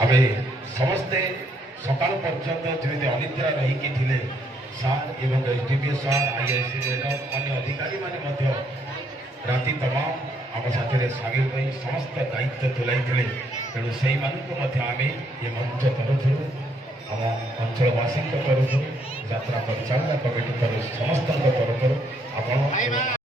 आम समस्ते सका पर्यंत जमी अनिद्रा रहीकि सार एवं एसडीपीओ सार आईएएस मैडम अन्य अधिकारी मैंने राति तमाम आम साथी सामिल रही समस्त दायित्व तुलाई तेणु से आम ये मंच तरफ आम अंचलवासी तरफ यात्रा परिचालना कमिटी तरफ समस्त तरफ आप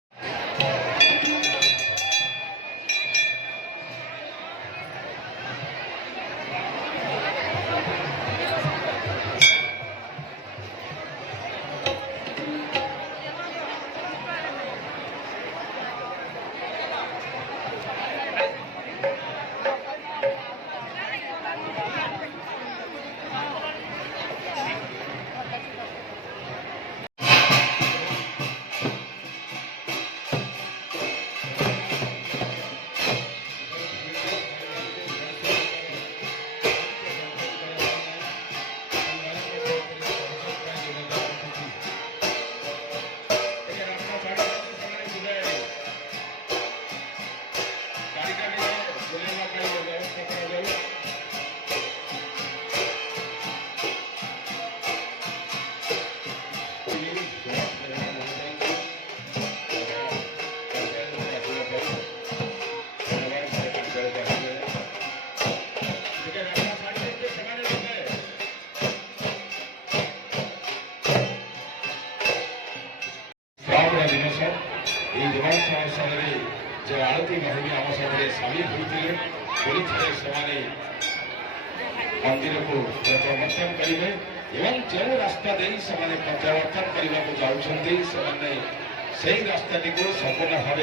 जो आरती बाहिनी आम साथ सामिल होते पुणी थे मंदिर को प्रत्यावर्तन करेंगे जो रास्ता दे प्रत्यावर्तन करने को जाऊँगी से रास्ता को संपूर्ण भाव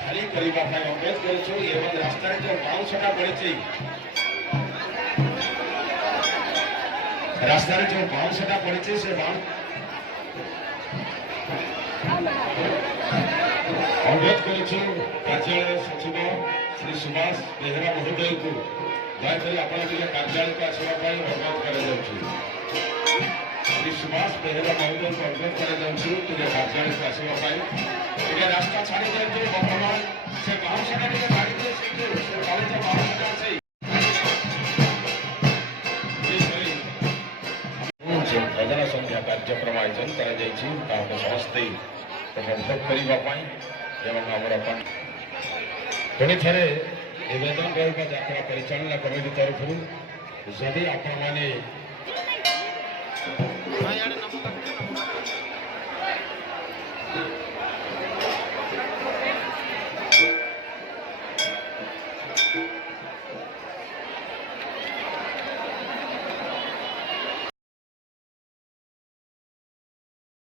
खाली करने अनुरोध करुँ रास्तार जो बाउंसटा पड़ी रास्तार जो बाउंसटा पड़ी से अनुरोध करुँ कार्यालय सचिव श्री सुभाष बेहरा महोदय को दयाकोरी आपड़े कार्यालय को आसवाई अनुरोध कर श्री सुभाष बेहरा महोदय को अनुरोध कर कार्यालय को आसवाई रास्ता छाड़ी जाए बर्तमान से बाउंसटा छाड़ी भजन संध्या कार्यक्रम आयोजन कर समस्ते उपभोग करने पुणी थे निवेदन रहा यात्रा परिचालना कमिटी तरफ जदि आपण मैंने